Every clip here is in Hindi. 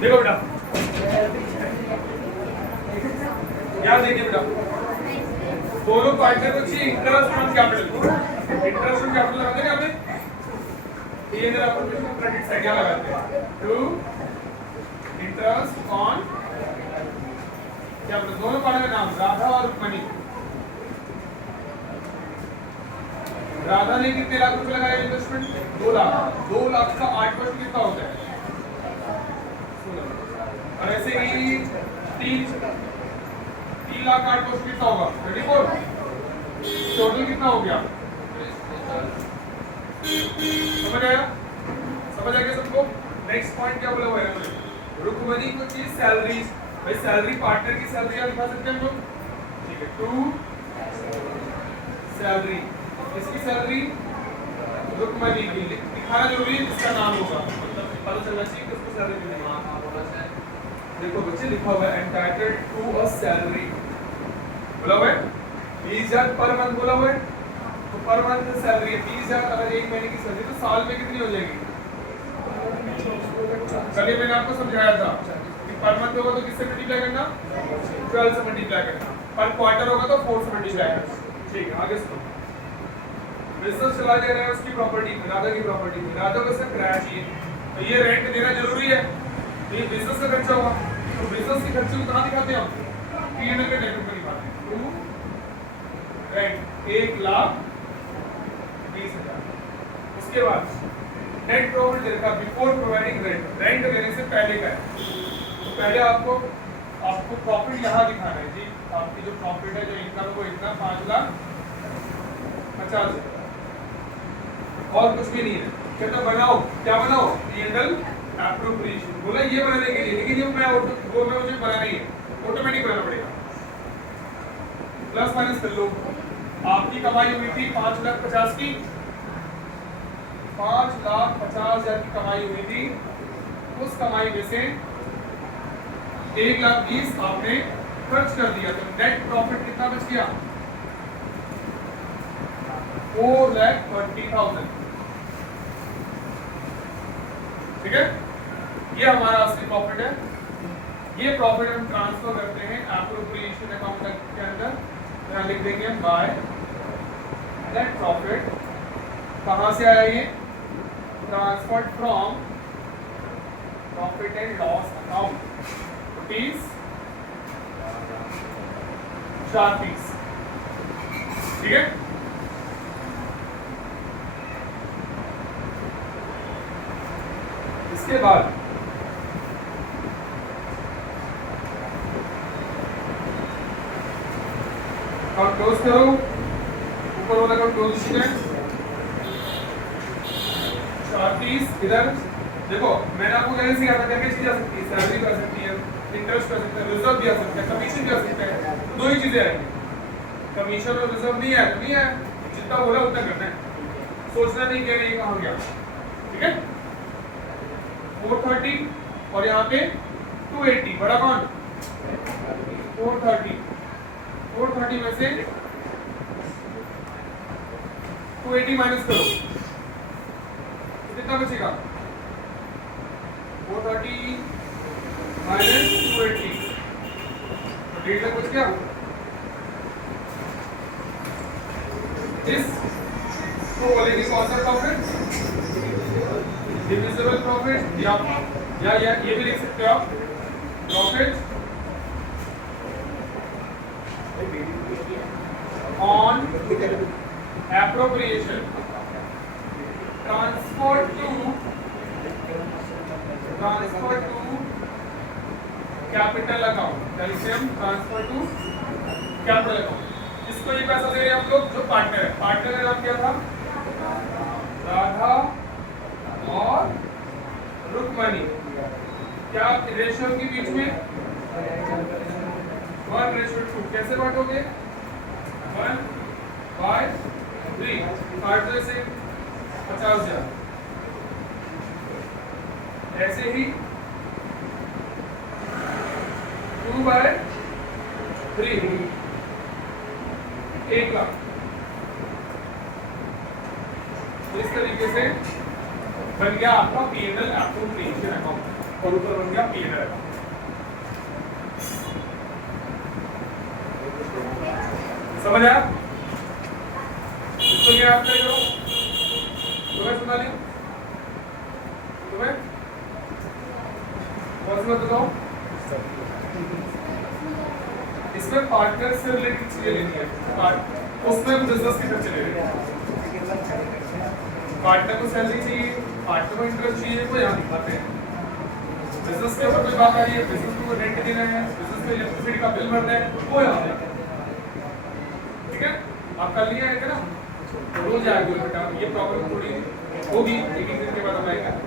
देखो बेटा, याद देखिए बेटा, दोनों पार्टनर को चाहिए interest on capital. Interest on capital लगाते हैं आपने, ये इधर अपन क्रेडिट साइड क्या लगाते हैं, टू इंटरेस्ट ऑन कैपिटल। दोनों पार्टनर का नाम राधा और रुक्मणी। राधा ने कितने लाख रुपए लगाए इन्वेस्टमेंट, 2 लाख। 2 लाख का 8% कितना होता है, 16। और ऐसे ही 3 लाख 8% कितना होगा, 34। टोटल कितना हो गया, समझ आया, समझ आ गया सबको। नेक्स्ट पॉइंट क्या बोला हुआ है, रुक्मणी को चाहिए सैलरी। भाई सैलरी पार्टनर की सैलरी लिखा सकते हैं हम लोग, ठीक है, टू सैलरी। इसकी सैलरी रुक्मणी की दिखाना जरूरी है, इसका नाम होगा, मतलब पता चलना चाहिए कि उसको सैलरी मिलेगी। देखो बच्चे लिखा हुआ है एंटाइटल्ड टू अ सैलरी, बोला हुआ है 20,000 पर मंथ बोला हुआ है। तो पर मंथ सैलरी 20,000, अगर 1 महीने की सैलरी तो साल में कितनी हो जाएगी। कल मैंने आपको समझाया था कि पर मंथ होगा तो किससे मल्टीप्लाई करना, 12 से मल्टीप्लाई करना। पर क्वार्टर होगा तो 4 से मल्टीप्लाई करना। ठीक है, आगे सुनो। बिजनेस चला दे रहा है, उसकी प्रॉपर्टी राधा की प्रॉपर्टी में, राधा को सिर्फ किराया चाहिए, तो ये रेंट देना जरूरी है। तो ये बिजनेस का खर्चा होगा, तो बिजनेस के खर्चे को कहाँ दिखाते हैं हम, P&L के डेबिट में दिखाते हैं। To rent 1,20,000। उसके बाद नेट प्रॉफिट देखा बिफोर प्रोवाइडिंग रेंट, रेंट देने से पहले का है। तो पहले आपको प्रॉफिट यहाँ दिखाना है जी, आपकी जो प्रॉफिट है, जो इनकम है वो इतना 5,50,000 और कुछ भी नहीं है। कहता बनाओ, क्या बनाओ, P&L एप्रोप्रिएशन। बोला ये बनाने के लिए, लेकिन ये मैं मुझे बनाना ही है, ऑटोमेटिक बनाना पड़ेगा। प्लस माइनस कर लो, आपकी कमाई हुई थी 5,50,000 की, 5,50,000 की कमाई हुई थी। उस कमाई में से 1,20,000 आपने खर्च कर दिया, तो नेट प्रॉफिट कितना बच गया, 4,20,000। ठीक है, ये हमारा असली प्रॉफिट है। ये प्रॉफिट हम ट्रांसफर करते हैं एप्रोप्रिएशन अकाउंट के अंदर, यहाँ लिख देंगे बाय नेट प्रॉफिट। कहाँ से आया ये, transferred from profit and loss account, rupees 4,30। ठीक है, इसके बाद अकाउंट क्लोज करो, ऊपर वाला अकाउंट क्लोज कीजिए। 4,30 इधर देखो, मैंने आपको कैसे सिखाया था, क्या क्या चीज आ सकती है, सैलरी कर सकती है, इंटरेस्ट कर सकते हैं, रिजर्व भी आ सकता है, कमीशन भी आ सकता है। दो ही चीजें आएंगी, कमीशन और रिजर्व नहीं है तो नहीं है, जितना बोला उतना करना है, सोचना नहीं कि ये कहाँ गया। ठीक है, 430 और यहाँ पे 280, बड़ा कौन, 430 में से 280 माइनस करो, कितना बचेगा, 430 माइनस 280, तो 1.5 लाख बच गया। इसको बोलेंगे कॉस्ट प्रॉफिट, डिविजिबल प्रॉफिट, या ये भी लिख सकते हो आप, profit on appropriation transferred to capital account, calcium transfer to capital account. इसको ये पैसा दे रहे हैं हम लोग, जो पार्टनर है, पार्टनर का नाम क्या था, राधा और रुक्मणी। क्या रेशियो के बीच में 1:2, कैसे बांटोगे, 1/3, काट दो इसे 50,000, ऐसे ही 2/3, 1 लाख। इस तरीके से बन गया आपका P&L एप्रोप्रिएशन अकाउंट और ऊपर बन गया P&L अकाउंट। समझ आया? इसको क्या आप करो? तुम्हें सुना लिया? तुम्हें कौन सी बात बताओ? इसमें पार्टनर से रिलेटेड चीजें लेनी है। उसमें बिजनेस के खर्चे ले रहे हैं। पार्टनर को सैलरी चाहिए, पार्टनर को इंटरेस्ट चाहिए, वो यहाँ दिखाते हैं। बिजनेस के ऊपर कोई बात आ रही है, बिजनेस को रेंट देना है, बिजनेस में इलेक्ट्रिसिटी का बिल भरना है, वो यहाँ है। ठीक है? आप कल नहीं आएगा ना, रोज आएगा बेटा। ये प्रॉब्लम थोड़ी होगी, एक दिन के बाद हम आएगा।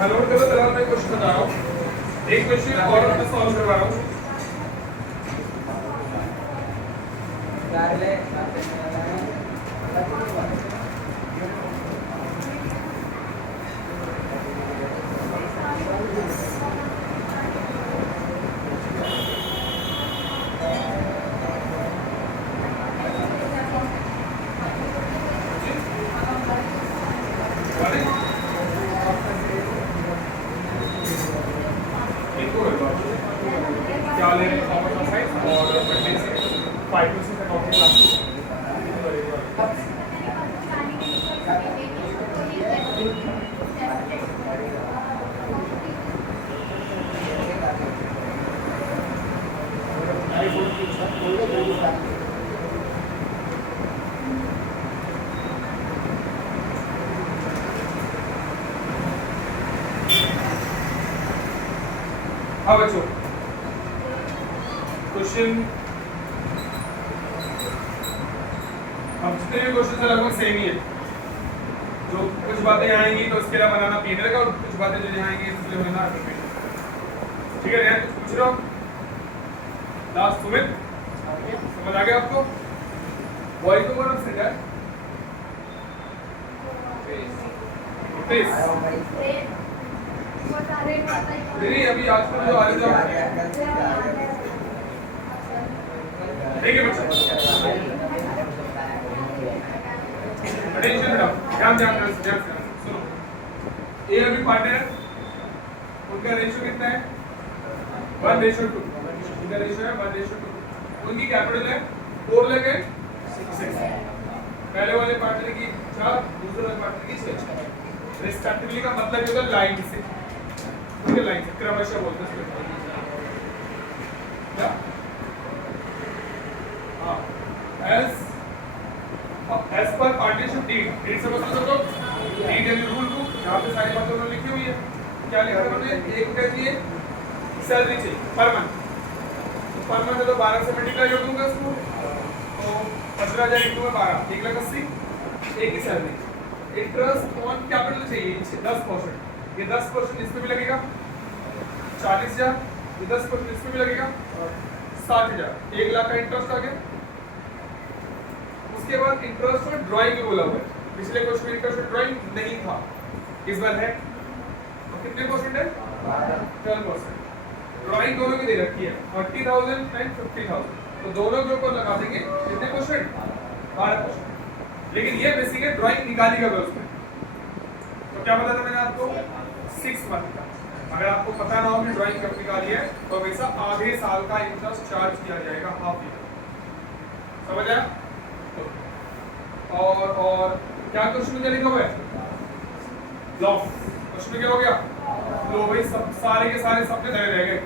हेलो करो तरह मैं क्वेश्चन बता रहा हूँ। एक क्वेश्चन और मैं सॉल्व करवा रहा हूँ। क्या ले रहे हैं कॉमर्स साइंस और मंडे से 5 to 6 अकाउंटिंग क्लास। हाँ बच्चों, क्वेश्चन अब जितने भी क्वेश्चन लगभग सेम ही है। जो कुछ बातें यहाँ आएंगी तो उसके लिए बनाना P&L का, और कुछ बातें जो यहाँ आएंगी उसके लिए बनाना एप्रोप्रिएशन। ठीक है? यार कुछ पूछ रहे हो? लास्ट सुमित समझ आ गया आपको? वॉइस तो कौन से है? नहीं अभी आजकल जो आ रहे थे देखिए बच्चा अटेंशन बेटा, ध्यान ध्यान सुनो। ए अभी पार्टनर, उनका रेशियो कितना है? 1:2। उनका रेशियो है 1:2। उनकी कैपिटल है 4 लाख है 6। पहले वाले पार्टनर की 4, दूसरे वाले पार्टनर की 6। रिस्पेक्टिवली का मतलब होता है लाइन से, ठीक है? लाइन से क्रमशः बोलते हैं क्या? हाँ, एज पर पार्टनरशिप डीड समझते हो तो डीड यानी रूल बुक, यहाँ पे सारी बातें उन्होंने लिखी हुई है। क्या लिखा है उन्होंने? एक क्या चाहिए? सैलरी चाहिए पर मंथ। तो पर मंथ तो 12 से मल्टीप्लाई कर दूंगा इसको, तो 15,000 इंटू में 12, 1,80,000 एक ही सैलरी। इंटरेस्ट ऑन कैपिटल चाहिए 10%। ये 10% इसमें भी लगेगा 40,000, ये 10% इसमें भी लगेगा 60,000, 1 लाख का इंटरेस्ट आ गया। उसके बाद इंटरेस्ट और ड्राइंग बोला हुआ है। पिछले क्वेश्चन में इंटरेस्ट और ड्राइंग नहीं था, इस बार है। तो कितने परसेंट है? 12%। ड्राइंग दोनों की दे रखी है 30,000 एंड 50,000, तो दोनों के ऊपर लगा देंगे कितने परसेंट? 12%। लेकिन ये बेसिक है ड्राइंग निकाली कब है उसमें, तो क्या बताया था मैंने आपको? 6 मंथ का। अगर आपको पता ना हो कि ड्राइंग कब निकाली है तो हमेशा आधे साल का इंटरेस्ट चार्ज किया जाएगा, हाफ ईयर। समझ आया? और क्या क्वेश्चन में क्या लिखा हुआ है? लॉस। क्वेश्चन में क्या हो गया? लो भाई सब सारे के सारे सपने धरे रह गए।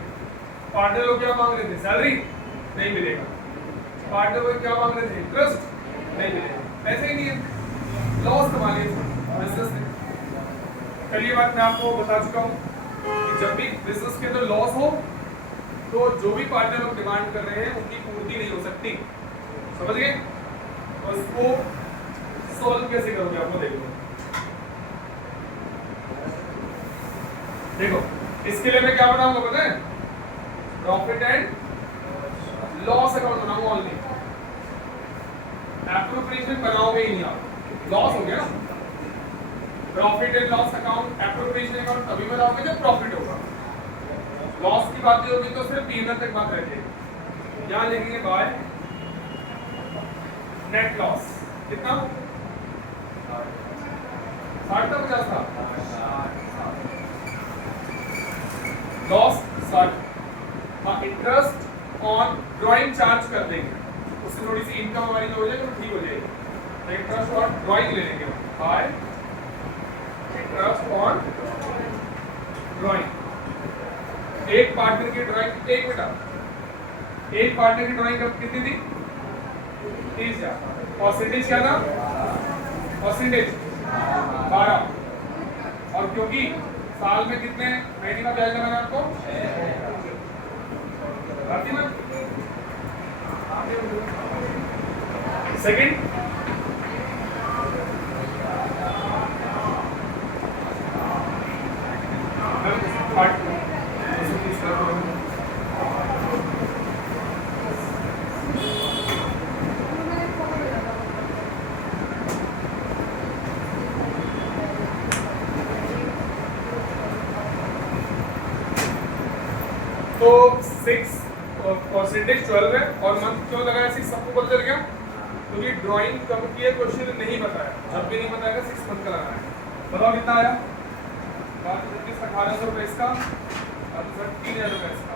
पार्टनर लोग क्या मांग रहे थे? सैलरी नहीं मिलेगा। पार्टनर लोग क्या मांग रहे थे? इंटरेस्ट नहीं मिलेगा। ऐसे ही नहीं है, लॉस कमा लिए बिजनेस ने। कल ये बात मैं आपको बता चुका हूँ कि जब भी बिजनेस के अंदर लॉस हो तो जो भी पार्टनर लोग डिमांड कर रहे हैं उनकी पूर्ति नहीं हो सकती। समझ गए? और इसको सॉल्व कैसे करोगे आपको देखो, इसके लिए मैं क्या बनाऊंगा पता है? प्रॉफिट एंड लॉस अकाउंट बनाऊंगा ओनली। एप्रोप्रिएशन बनाओगे ही नहीं आप, लॉस हो गया ना। Profit and loss account, appropriation account तभी बनाओगे जब प्रॉफिट होगा। लॉस की बात होगी तो सिर्फ P&L तक बात रखेंगे। यहाँ लिखेंगे बाय नेट लॉस कितना 60 था 50 था लॉस 60। हाँ इंटरेस्ट ऑन ड्राइंग चार्ज कर देंगे, उससे थोड़ी सी इनकम हमारी जो हो जाएगी वो ठीक हो जाएगी। इंटरेस्ट ऑन ड्राइंग ले लेंगे बाय इंटरेस्ट ऑन ड्राइंग। एक पार्टनर की ड्राइंग एक बेटा एक पार्टनर की ड्राइंग कब कितनी थी 30,000। परसेंटेज क्या था परसेंटेज 12। और क्योंकि साल में कितने महीने का ब्याज लगाना आपको सेकंड तो 6 परसेंटेज 12 है और मंथ क्यों लगाया 6 सबको पता चल गया क्योंकि ड्राइंग कब की है क्वेश्चन नहीं बताया, जब भी नहीं बताएगा 6 मंथ का लगाना है। बताओ कितना आया 1800 रुपये इसका और 3000 रुपये इसका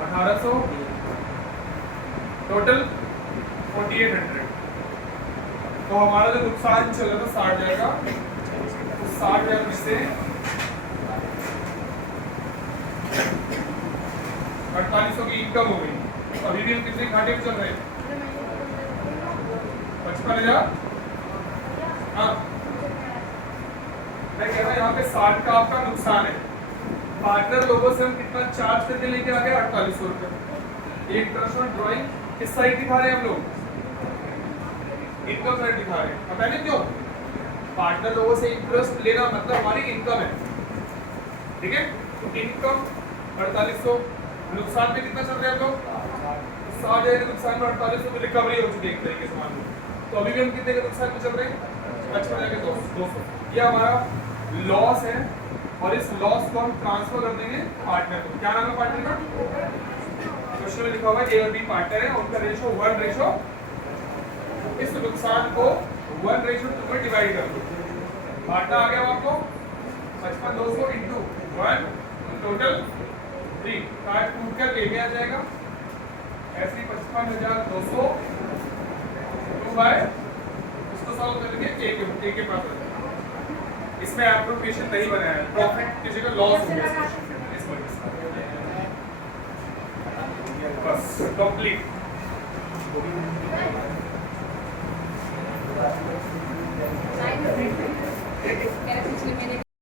1800 टोटल 4800। तो हमारा जो नुकसान चल रहा था 60 जाएगा तो 60,000 में से 4800 की इनकम हो गई। तो अभी भी हम कितने घाटे में चल रहे हैं 55,000। हाँ मैं कह रहा हूँ यहाँ पे 60 का आपका नुकसान है। पार्टनर लोगों से हम कितना चार्ज करके लेके आ गए 4800 रुपये। एक इंटरेस्ट ड्राइंग किस साइड दिखा रहे हैं हम लोग इनकम साइड दिखा रहे हैं। पता नहीं क्यों पार्टनर लोगों से इंटरेस्ट लेना मतलब हमारी इनकम है, ठीक है। तो इनकम 4800 नुकसान में कितना चल रहा है लोग 60,000 के नुकसान में 4800 की रिकवरी हो चुकी है एक तरीके से मान लो। तो अभी भी हम कितने के नुकसान में चल रहे हैं 55,000 के 200। ये हमारा लॉस है और इस लॉस को हम ट्रांसफर कर देंगे पार्टनर को। क्या नाम है पार्टनर का क्वेश्चन में लिखा हुआ है A और B पार्टनर है, उनका रेशो 1:, इस नुकसान को 1:2 में डिवाइड कर दो। बांटना आ गया आपको 55,200 इंटू 1 टोटल 3 कार्ड टूट कर ए में आ जाएगा। ऐसे 55,200 2 बाय इसको सॉल्व करके ए के पास आ जाएगा। इसमें एप्रोप्रिएशन नहीं बनाया है, प्रॉफिट की जगह लॉस हो गया इस वजह से। बस कंप्लीट